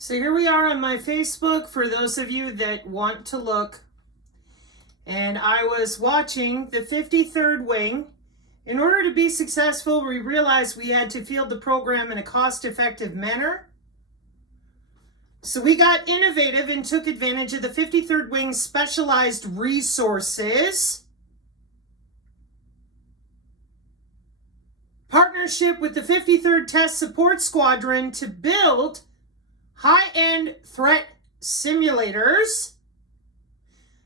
So here we are on my Facebook for those of you that want to look. And I was watching the 53rd Wing. In order to be successful, we realized we had to field the program in a cost-effective manner. So we got innovative and took advantage of the 53rd Wing's specialized resources. Partnership with the 53rd Test Support Squadron to build high-end threat simulators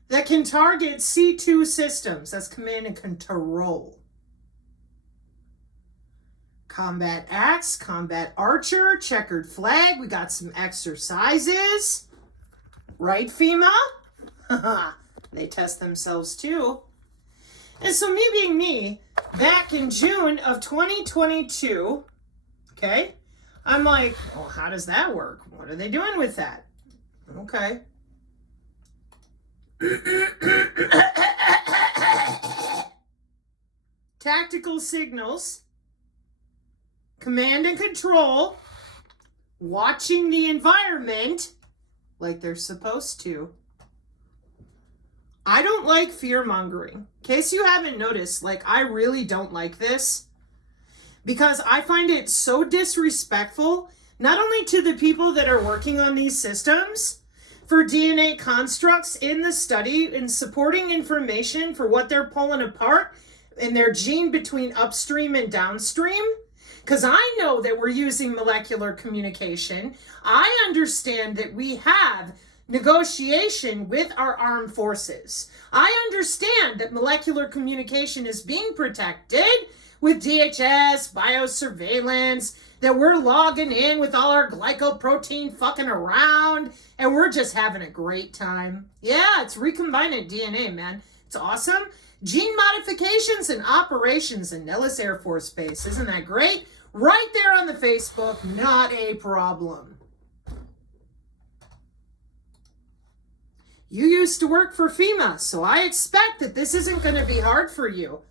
that can target C2 systems. That's command and control. Combat axe, combat archer, checkered flag. We got some exercises. Right, FEMA? They test themselves too. And so me being me, back in June of 2022, okay, I'm like, well, how does that work? What are they doing with that? Okay. Tactical signals, command and control, watching the environment like they're supposed to. I don't like fear-mongering. In case you haven't noticed, like, I really don't like this because I find it so disrespectful, not only to the people that are working on these systems for DNA constructs in the study and supporting information for what they're pulling apart in their gene between upstream and downstream. Because I know that we're using molecular communication. I understand that we have negotiation with our armed forces. I understand that molecular communication is being protected with DHS, biosurveillance, that we're logging in with all our glycoprotein fucking around, and we're just having a great time. Yeah, it's recombinant DNA, man. It's awesome. Gene modifications and operations in Nellis Air Force Base. Isn't that great? Right there on the Facebook, not a problem. You used to work for FEMA, so I expect that this isn't going to be hard for you.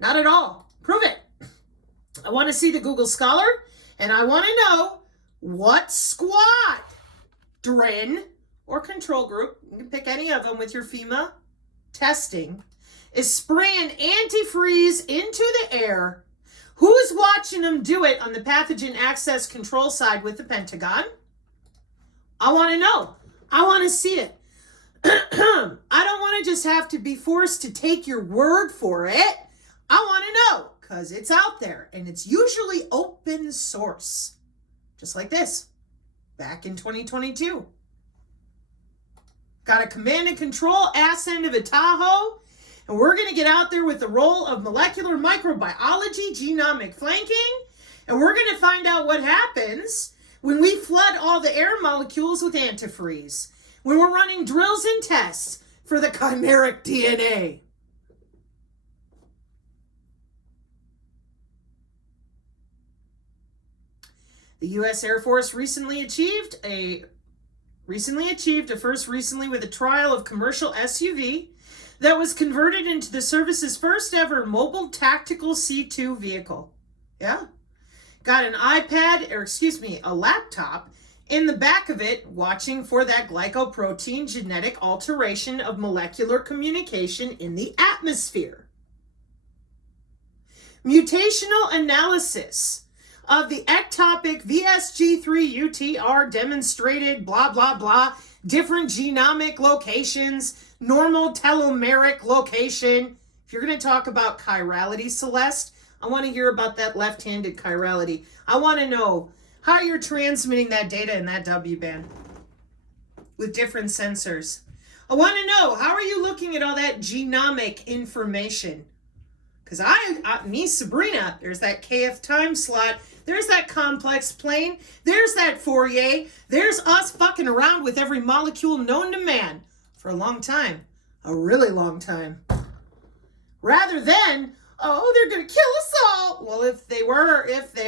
Not at all. Prove it. I want to see the Google Scholar, and I want to know what squad, DRIN, or control group, you can pick any of them with your FEMA testing, is spraying antifreeze into the air. Who's watching them do it on the pathogen access control side with the Pentagon? I want to know. I want to see it. I don't want to just have to be forced to take your word for it. I want to know because it's out there and it's usually open source. Just like this, back in 2022. Got a command and control ass end of a Tahoe. And we're going to get out there with the role of molecular microbiology, genomic flanking, and we're going to find out what happens when we flood all the air molecules with antifreeze, when we're running drills and tests for the chimeric DNA. The U.S. Air Force recently achieved a first with a trial of commercial SUV that was converted into the service's first ever mobile tactical C2 vehicle. Yeah. Got an a laptop in the back of it watching for that glycoprotein genetic alteration of molecular communication in the atmosphere. Mutational analysis of the ectopic VSG3-UTR demonstrated blah, blah, blah, different genomic locations, normal telomeric location. If you're going to talk about chirality, Celeste, I want to hear about that left-handed chirality. I want to know how you're transmitting that data in that W-band with different sensors. I want to know, how are you looking at all that genomic information? Because Sabrina, there's that KF time slot, there's that complex plane, there's that Fourier, there's us fucking around with every molecule known to man for a long time, a really long time. Rather than, oh, they're going to kill us all. Well, if they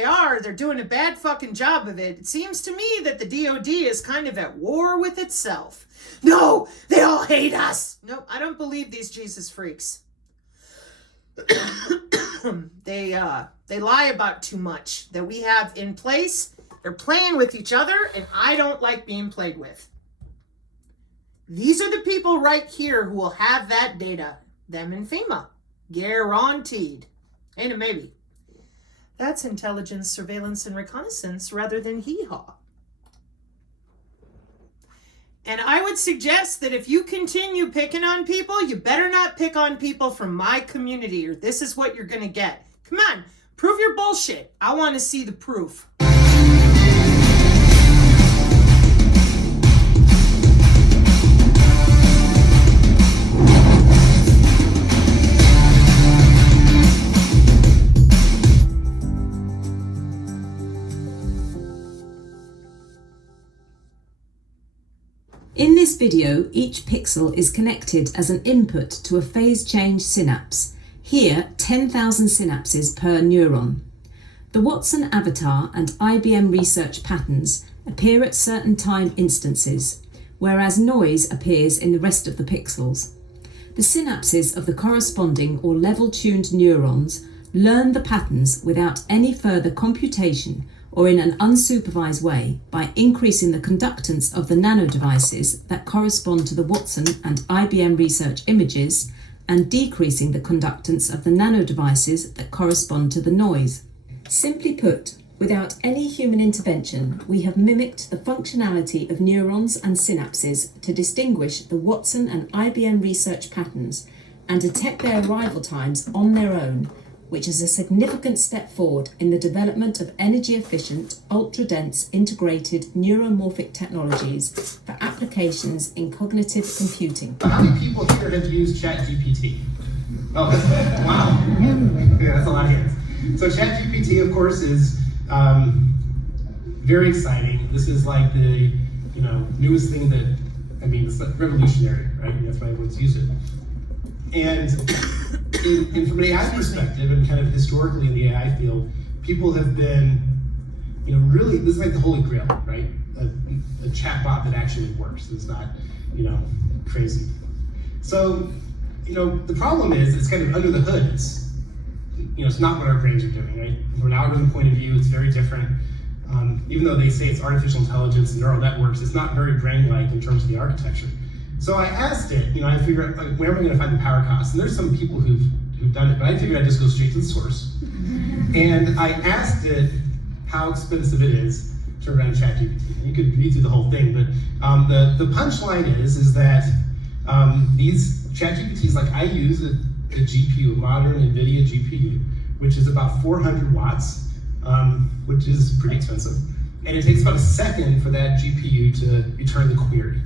are, they're doing a bad fucking job of it. It seems to me that the DOD is kind of at war with itself. No, they all hate us. Nope, I don't believe these Jesus freaks. They lie about too much that we have in place They're playing with each other, and I don't like being played with. These are the people right here who will have that data. Them and FEMA. Guaranteed. Ain't it maybe? That's intelligence, surveillance, and reconnaissance rather than hee-haw. And I would suggest that if you continue picking on people, you better not pick on people from my community, or this is what you're going to get. Come on, prove your bullshit. I want to see the proof. In this video, each pixel is connected as an input to a phase change synapse. Here, 10,000 synapses per neuron. The Watson avatar and IBM research patterns appear at certain time instances, whereas noise appears in the rest of the pixels. The synapses of the corresponding or level-tuned neurons learn the patterns without any further computation or in an unsupervised way by increasing the conductance of the nanodevices that correspond to the Watson and IBM research images and decreasing the conductance of the nanodevices that correspond to the noise. Simply put, without any human intervention, we have mimicked the functionality of neurons and synapses to distinguish the Watson and IBM research patterns and detect their arrival times on their own, which is a significant step forward in the development of energy-efficient, ultra-dense, integrated neuromorphic technologies for applications in cognitive computing. How many people here have used ChatGPT? Oh, wow. Yeah, that's a lot of hands. So ChatGPT, of course, is very exciting. This is like the newest thing that, it's like revolutionary, right? That's why everyone's used it. And from an AI perspective, and kind of historically in the AI field, people have been, really, this is like the holy grail, right? A chatbot that actually works. It's not, crazy. So, the problem is it's kind of under the hood. It's not what our brains are doing, right? From an algorithm point of view, it's very different. Even though they say it's artificial intelligence and neural networks, it's not very brain-like in terms of the architecture. So I asked it, I figured, where am I going to find the power costs? And there's some people who've done it, but I figured I'd just go straight to the source. And I asked it how expensive it is to run ChatGPT. And you could read through the whole thing, but the punchline is that these ChatGPTs, like I use a GPU, a modern NVIDIA GPU, which is about 400 watts, which is pretty expensive. And it takes about a second for that GPU to return the query.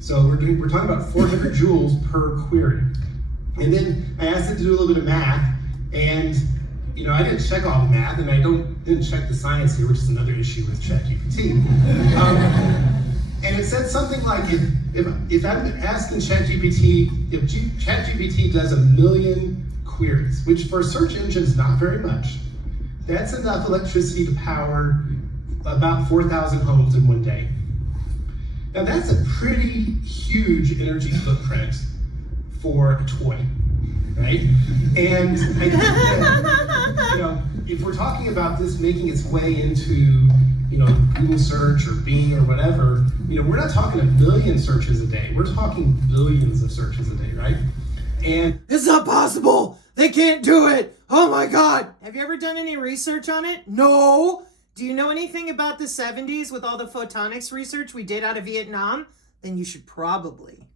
So we're talking about 400 joules per query. And then I asked it to do a little bit of math, and I didn't check all the math, and I didn't check the science here, which is another issue with ChatGPT. And it said something like, if I'm asking ChatGPT, if ChatGPT does 1 million queries, which for a search engine is not very much, that's enough electricity to power about 4,000 homes in one day. Now that's a pretty huge energy footprint for a toy, right? And I think that, if we're talking about this making its way into, Google search or Bing or whatever, we're not talking 1 million searches a day. We're talking billions of searches a day, right? And it's not possible. They can't do it. Oh my God. Have you ever done any research on it? No. Do you know anything about the 70s with all the photonics research we did out of Vietnam? Then you should probably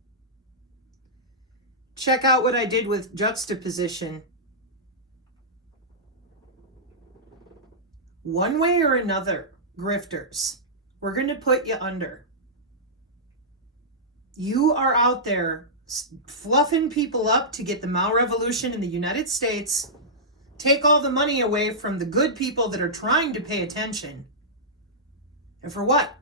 check out what I did with juxtaposition. One way or another, grifters, we're going to put you under. You are out there fluffing people up to get the Mao Revolution in the United States, take all the money away from the good people that are trying to pay attention. And for what?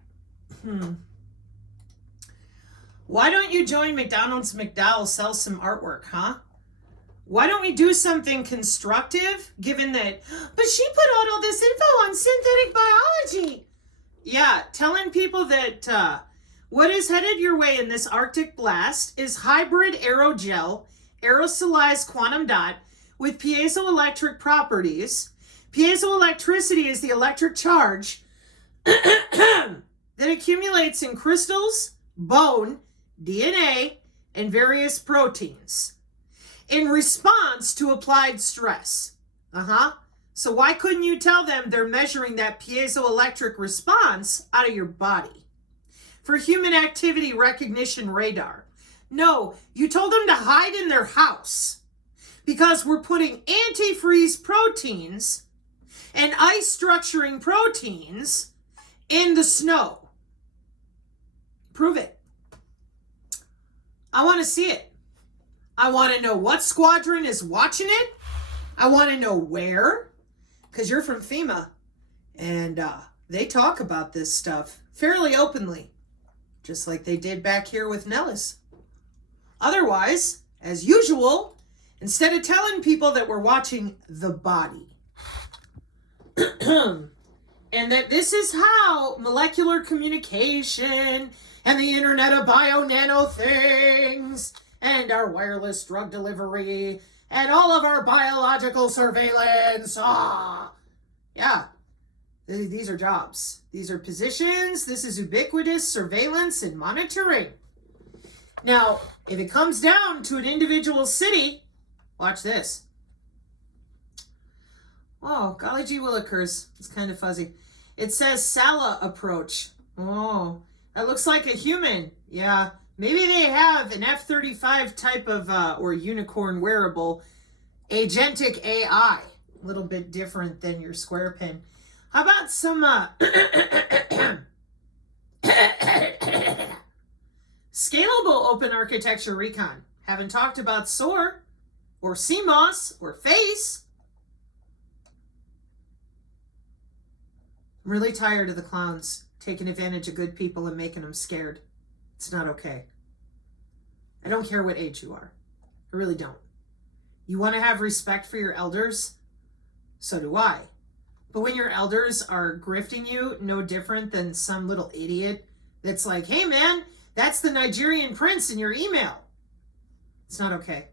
Why don't you join McDonald's McDowell, sell some artwork, huh? Why don't we do something constructive, given that, but she put out all this info on synthetic biology. Yeah, telling people that what is headed your way in this Arctic blast is hybrid aerogel, aerosolized quantum dot, with piezoelectric properties. Piezoelectricity is the electric charge that accumulates in crystals, bone, DNA, and various proteins in response to applied stress. So why couldn't you tell them they're measuring that piezoelectric response out of your body for human activity recognition radar? No, you told them to hide in their house because we're putting antifreeze proteins and ice structuring proteins in the snow. Prove it. I want to see it. I want to know what squadron is watching it. I want to know where, because you're from FEMA, and they talk about this stuff fairly openly, just like they did back here with Nellis. Otherwise, as usual, instead of telling people that we're watching the body, and that this is how molecular communication and the Internet of Bio-Nano things and our wireless drug delivery and all of our biological surveillance. Yeah, these are jobs. These are positions. This is ubiquitous surveillance and monitoring. Now, if it comes down to an individual city, watch this. Oh, golly gee willikers. It's kind of fuzzy. It says Sala approach. Oh, that looks like a human. Yeah, maybe they have an F-35 type of, or unicorn wearable, agentic AI. A little bit different than your square pin. How about some, scalable open architecture recon? Haven't talked about SOAR, or CMOS, or FACE. I'm really tired of the clowns taking advantage of good people and making them scared. It's not okay. I don't care what age you are. I really don't. You want to have respect for your elders? So do I. But when your elders are grifting you, no different than some little idiot that's like, hey man, that's the Nigerian prince in your email. It's not okay.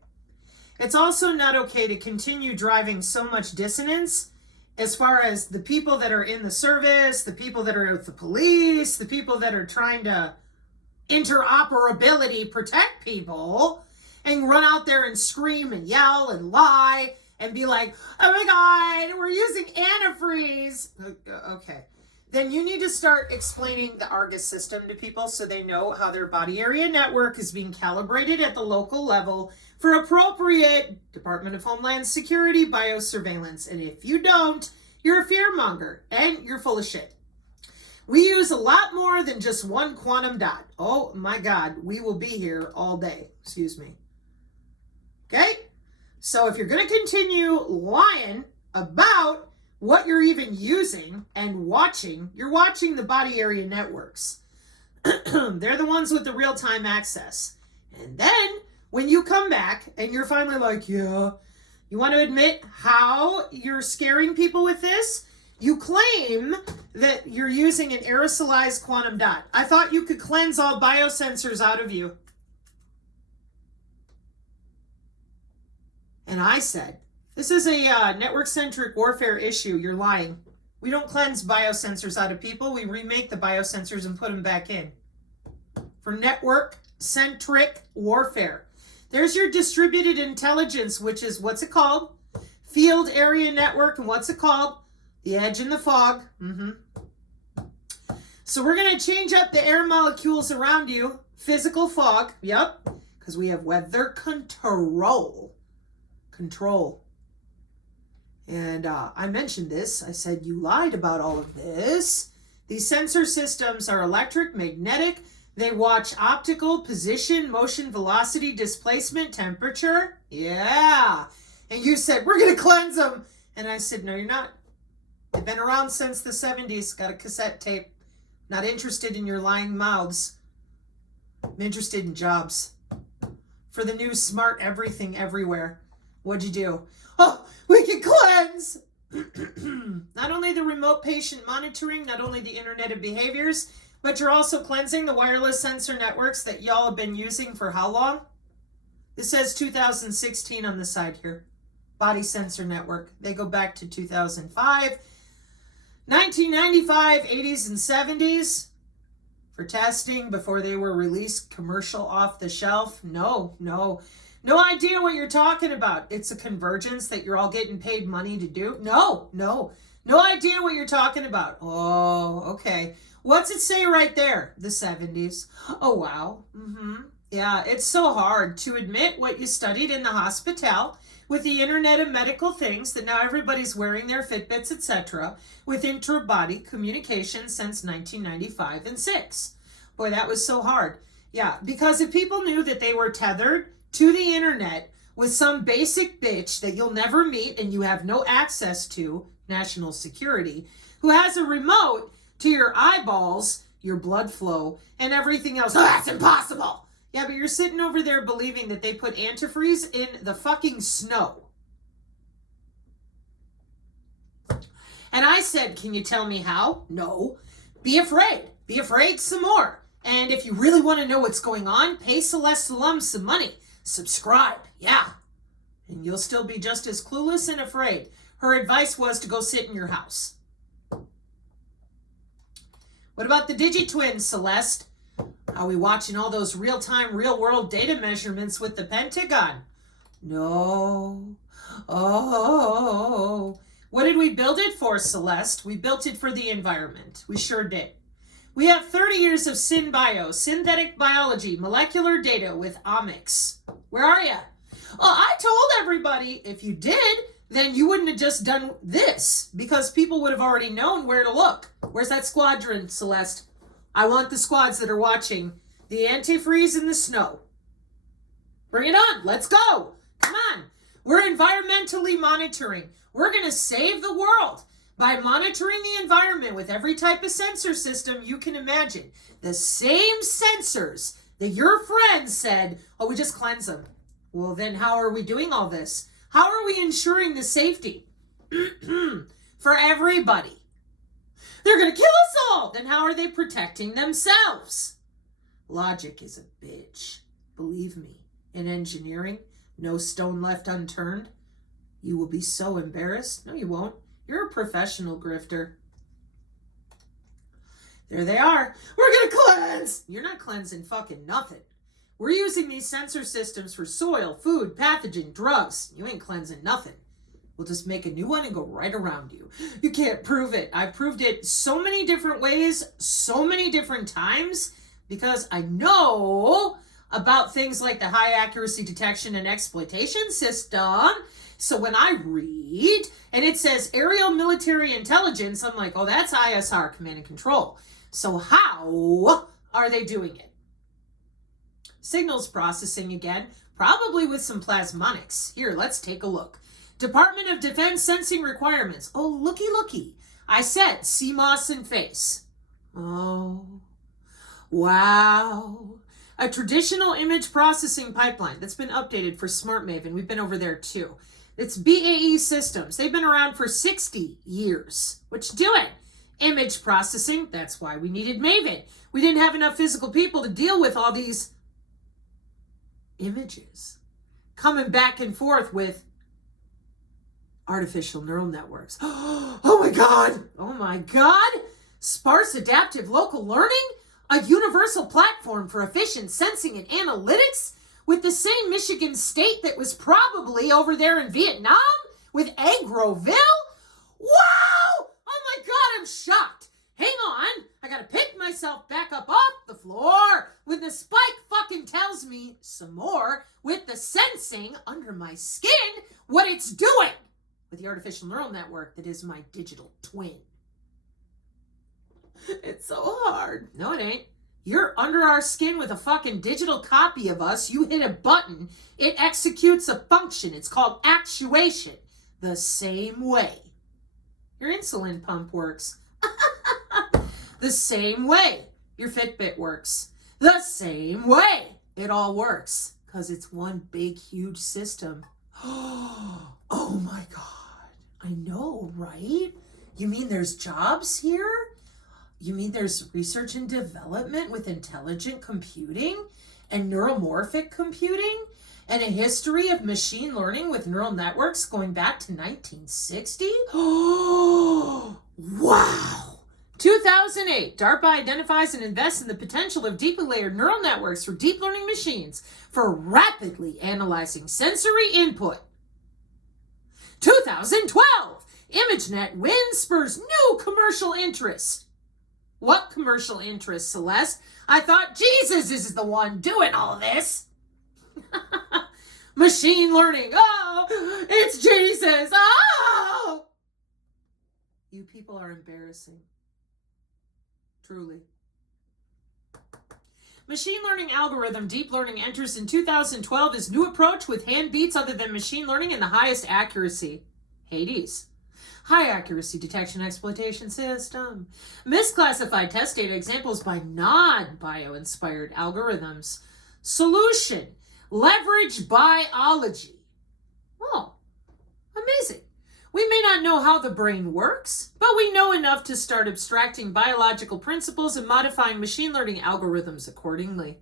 It's also not okay to continue driving so much dissonance as far as the people that are in the service, the people that are with the police, the people that are trying to interoperability protect people, and run out there and scream and yell and lie and be like, oh my God, we're using antifreeze. Okay. Then you need to start explaining the Argus system to people so they know how their body area network is being calibrated at the local level for appropriate Department of Homeland Security biosurveillance. And if you don't, you're a fearmonger and you're full of shit. We use a lot more than just one quantum dot. Oh my God, we will be here all day. Excuse me. Okay? So if you're going to continue lying about what you're even using and watching, you're watching the body area networks. They're the ones with the real-time access. And then when you come back and you're finally like, yeah, you want to admit how you're scaring people with this? You claim that you're using an aerosolized quantum dot. I thought you could cleanse all biosensors out of you. And I said, this is a network-centric warfare issue. You're lying. We don't cleanse biosensors out of people. We remake the biosensors and put them back in. For network-centric warfare. There's your distributed intelligence, which is, what's it called? Field area network, and what's it called? The edge and the fog. So we're going to change up the air molecules around you. Physical fog, yep, because we have weather control. And I mentioned this. I said, you lied about all of this. These sensor systems are electric, magnetic. They watch optical, position, motion, velocity, displacement, temperature. Yeah. And you said, we're going to cleanse them. And I said, no, you're not. They've been around since the 70s. Got a cassette tape. Not interested in your lying mouths. I'm interested in jobs. For the new smart everything everywhere. What'd you do? Oh, we can cleanse! Not only the remote patient monitoring, not only the Internet of Behaviors, but you're also cleansing the wireless sensor networks that y'all have been using for how long? This says 2016 on the side here. Body sensor network. They go back to 2005. 1995, 80s, and 70s for testing before they were released commercial off the shelf. No idea what you're talking about. It's a convergence that you're all getting paid money to do. No idea what you're talking about. Oh, okay. What's it say right there? The 70s. Oh, wow. Yeah, it's so hard to admit what you studied in the hospital with the Internet of Medical Things that now everybody's wearing their Fitbits, etc., with intra-body communication since 1995 and 6. Boy, that was so hard. Yeah, because if people knew that they were tethered to the Internet with some basic bitch that you'll never meet and you have no access to, national security, who has a remote to your eyeballs, your blood flow, and everything else, oh, that's impossible. Yeah, but you're sitting over there believing that they put antifreeze in the fucking snow. And I said, can you tell me how? No. Be afraid. Be afraid some more. And if you really want to know what's going on, pay Celeste Salum some money. Subscribe. Yeah. And you'll still be just as clueless and afraid. Her advice was to go sit in your house. What about the Digitwins, Celeste? Are we watching all those real-time, real-world data measurements with the Pentagon? No. Oh. What did we build it for, Celeste? We built it for the environment. We sure did. We have 30 years of SynBio, synthetic biology, molecular data with omics. Where are you? Well, I told everybody if you did, then you wouldn't have just done this because people would have already known where to look. Where's that squadron, Celeste? I want the squads that are watching the antifreeze in the snow. Bring it on. Let's go. Come on. We're environmentally monitoring. We're going to save the world by monitoring the environment with every type of sensor system you can imagine. The same sensors that your friends said, oh, we just cleanse them. Well, then how are we doing all this? How are we ensuring the safety for everybody? They're going to kill us all. Then how are they protecting themselves? Logic is a bitch. Believe me, in engineering, no stone left unturned. You will be so embarrassed. No, you won't. You're a professional grifter. There they are. We're going to cleanse. You're not cleansing fucking nothing. We're using these sensor systems for soil, food, pathogen, drugs. You ain't cleansing nothing. We'll just make a new one and go right around you. You can't prove it. I've proved it so many different ways, so many different times, because I know about things like the high accuracy detection and exploitation system. So when I read and it says aerial military intelligence, I'm like, oh, that's ISR, command and control. So how are they doing it? Signals processing again, probably with some plasmonics. Here, let's take a look. Department of Defense sensing requirements. Oh, looky. I said CMOS and face. Oh, wow. A traditional image processing pipeline that's been updated for Smart Maven. We've been over there too. It's BAE Systems. They've been around for 60 years. What you doing? Image processing. That's why we needed Maven. We didn't have enough physical people to deal with all these images coming back and forth with artificial neural networks. Oh my God. Sparse adaptive local learning, a universal platform for efficient sensing and analytics with the same Michigan State that was probably over there in Vietnam with Agroville. Wow. Oh my God, I'm shocked. Hang on. I got to pick myself back up off the floor when the spike fucking tells me some more with the sensing under my skin what it's doing with the artificial neural network that is my digital twin. It's so hard. No, it ain't. You're under our skin with a fucking digital copy of us. You hit a button. It executes a function. It's called actuation. The same way your insulin pump works. The same way your Fitbit works. The same way it all works. Because it's one big, huge system. Oh my God. I know, right? You mean there's jobs here? You mean there's research and development with intelligent computing and neuromorphic computing and a history of machine learning with neural networks going back to 1960? Oh, Wow. 2008, DARPA identifies and invests in the potential of deeply layered neural networks for deep learning machines for rapidly analyzing sensory input. 2012, ImageNet win spurs new commercial interest. What commercial interest, Celeste? I thought Jesus is the one doing all this. Machine learning. Oh, it's Jesus. Oh! You people are embarrassing. Truly. Machine learning algorithm deep learning enters in 2012 as new approach with hand beats other than machine learning and the highest accuracy. Hades. High accuracy detection exploitation system. Misclassified test data examples by non-bio-inspired algorithms. Solution. Leverage biology. Oh, amazing. We may not know how the brain works, but we know enough to start abstracting biological principles and modifying machine learning algorithms accordingly.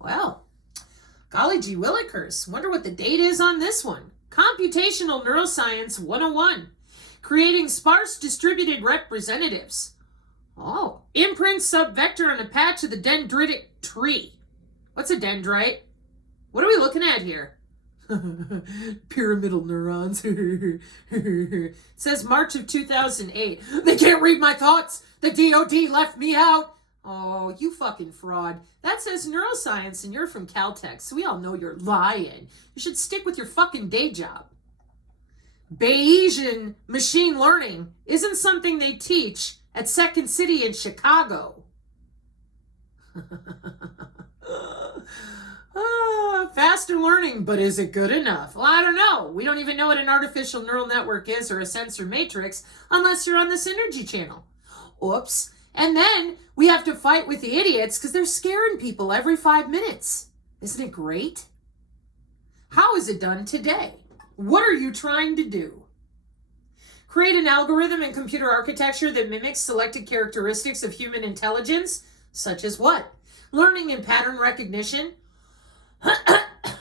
Well, golly gee willikers, wonder what the date is on this one. Computational Neuroscience 101. Creating sparse distributed representatives. Oh, imprint subvector on a patch of the dendritic tree. What's a dendrite? What are we looking at here? Pyramidal neurons. It says March of 2008. They can't read my thoughts. The DOD left me out. Oh, you fucking fraud. That says neuroscience and you're from Caltech, so we all know you're lying. You should stick with your fucking day job. Bayesian machine learning isn't something they teach at Second City in Chicago. Faster learning, but is it good enough? Well, I don't know. We don't even know what an artificial neural network is or a sensor matrix unless you're on the Synergy channel. Oops. And then we have to fight with the idiots because they're scaring people every 5 minutes. Isn't it great? How is it done today? What are you trying to do? Create an algorithm in computer architecture that mimics selected characteristics of human intelligence, such as what? Learning and pattern recognition.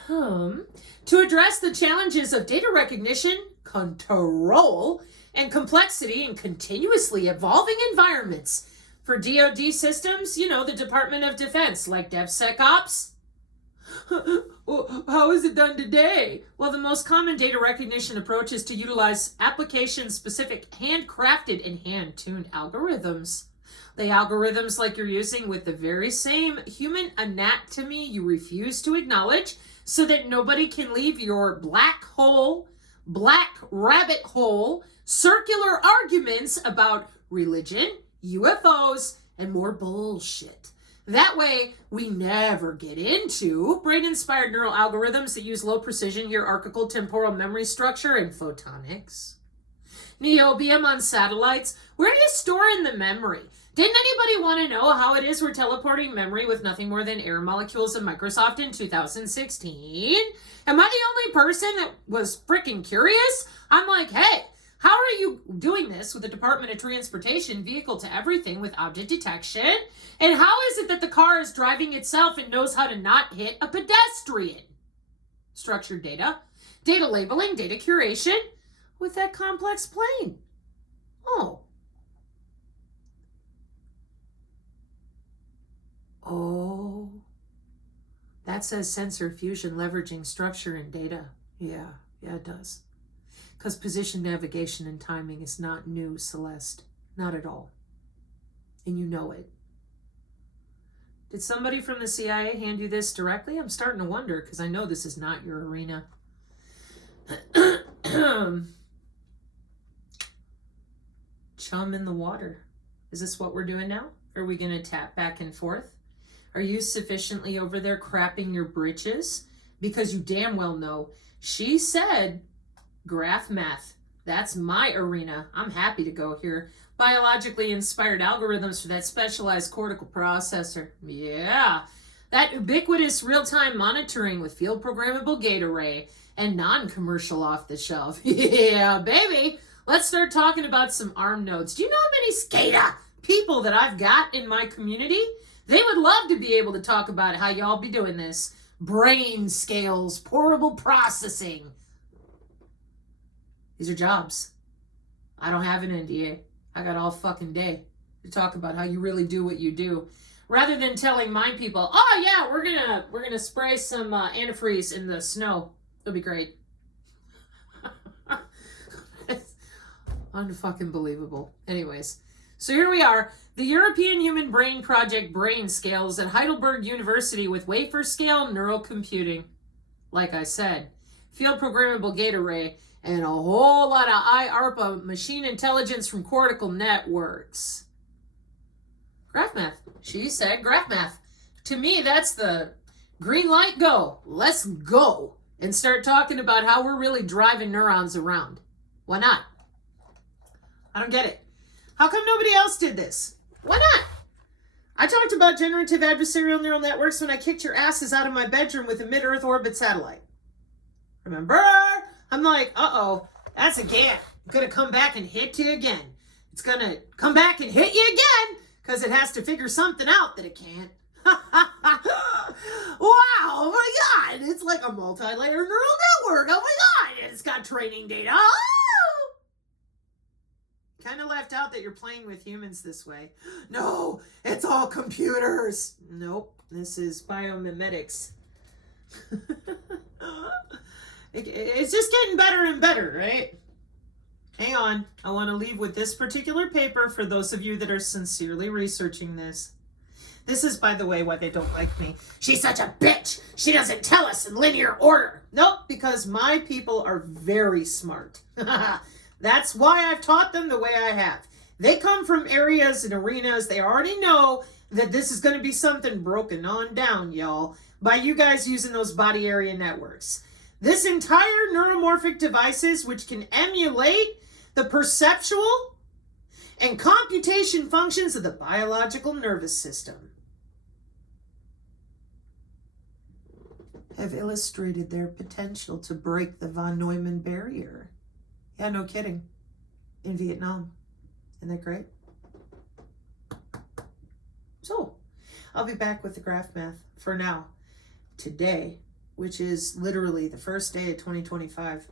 To address the challenges of data recognition, control, and complexity in continuously evolving environments. For DoD systems, the Department of Defense, like DevSecOps. How is it done today? Well, the most common data recognition approach is to utilize application-specific handcrafted and hand-tuned algorithms. The algorithms like you're using with the very same human anatomy you refuse to acknowledge so that nobody can leave your black rabbit hole, circular arguments about religion, UFOs, and more bullshit. That way, we never get into brain-inspired neural algorithms that use low-precision hierarchical temporal memory structure and photonics. Niobium on satellites, where do you store in the memory? Didn't anybody want to know how it is we're teleporting memory with nothing more than air molecules of Microsoft in 2016? Am I the only person that was freaking curious? I'm like, hey, how are you doing this with the Department of Transportation vehicle to everything with object detection? And how is it that the car is driving itself and knows how to not hit a pedestrian? Structured data, data labeling, data curation with that complex plane. Oh, that says sensor fusion leveraging structure and data. Yeah, it does. Because position navigation and timing is not new, Celeste. Not at all. And you know it. Did somebody from the CIA hand you this directly? I'm starting to wonder because I know this is not your arena. Chum in the water. Is this what we're doing now? Are we going to tap back and forth? Are you sufficiently over there crapping your britches? Because you damn well know. She said graph math. That's my arena. I'm happy to go here. Biologically inspired algorithms for that specialized cortical processor. Yeah. That ubiquitous real-time monitoring with field programmable gate array and non-commercial off the shelf. Yeah, baby. Let's start talking about some ARM nodes. Do you know how many SCADA people that I've got in my community? They would love to be able to talk about how y'all be doing this. Brain scales, portable processing. These are jobs. I don't have an NDA. I got all fucking day to talk about how you really do what you do. Rather than telling my people, oh yeah, we're gonna spray some antifreeze in the snow. It'll be great. It's unfucking believable. Anyways, so here we are. The European Human Brain Project Brain Scales at Heidelberg University with wafer scale neural computing. Like I said, field programmable gate array, and a whole lot of IARPA machine intelligence from cortical networks. Graph math. She said graph math. To me, that's the green light go. Let's go and start talking about how we're really driving neurons around. Why not? I don't get it. How come nobody else did this? Why not? I talked about generative adversarial neural networks when I kicked your asses out of my bedroom with a mid-Earth orbit satellite. Remember? I'm like, uh-oh, that's a gap. It's going to come back and hit you again. It's going to come back and hit you again because it has to figure something out that it can't. Wow, oh my God. It's like a multi-layer neural network. Oh my God. It's got training data. Oh! Kind of left out that you're playing with humans this way. No, it's all computers. Nope, this is biomimetics. It's just getting better and better, right? Hang on, I want to leave with this particular paper for those of you that are sincerely researching this. This is, by the way, why they don't like me. She's such a bitch. She doesn't tell us in linear order. Nope, because my people are very smart. That's why I've taught them the way I have. They come from areas and arenas. They already know that this is going to be something broken on down, y'all, by you guys using those body area networks. This entire neuromorphic devices, which can emulate the perceptual and computation functions of the biological nervous system, have illustrated their potential to break the von Neumann barrier. Yeah, no kidding. In Vietnam. Isn't that great? So, I'll be back with the graph math for now. Today, which is literally the first day of 2025.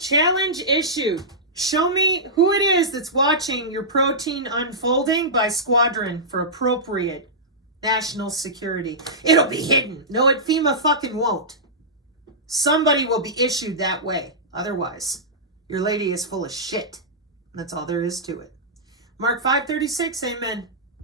Challenge issue. Show me who it is that's watching your protein unfolding by squadron for appropriate national security. It'll be hidden. No, it FEMA fucking won't. Somebody will be issued that way. Otherwise, your lady is full of shit. That's all there is to it. Mark 5:36, amen.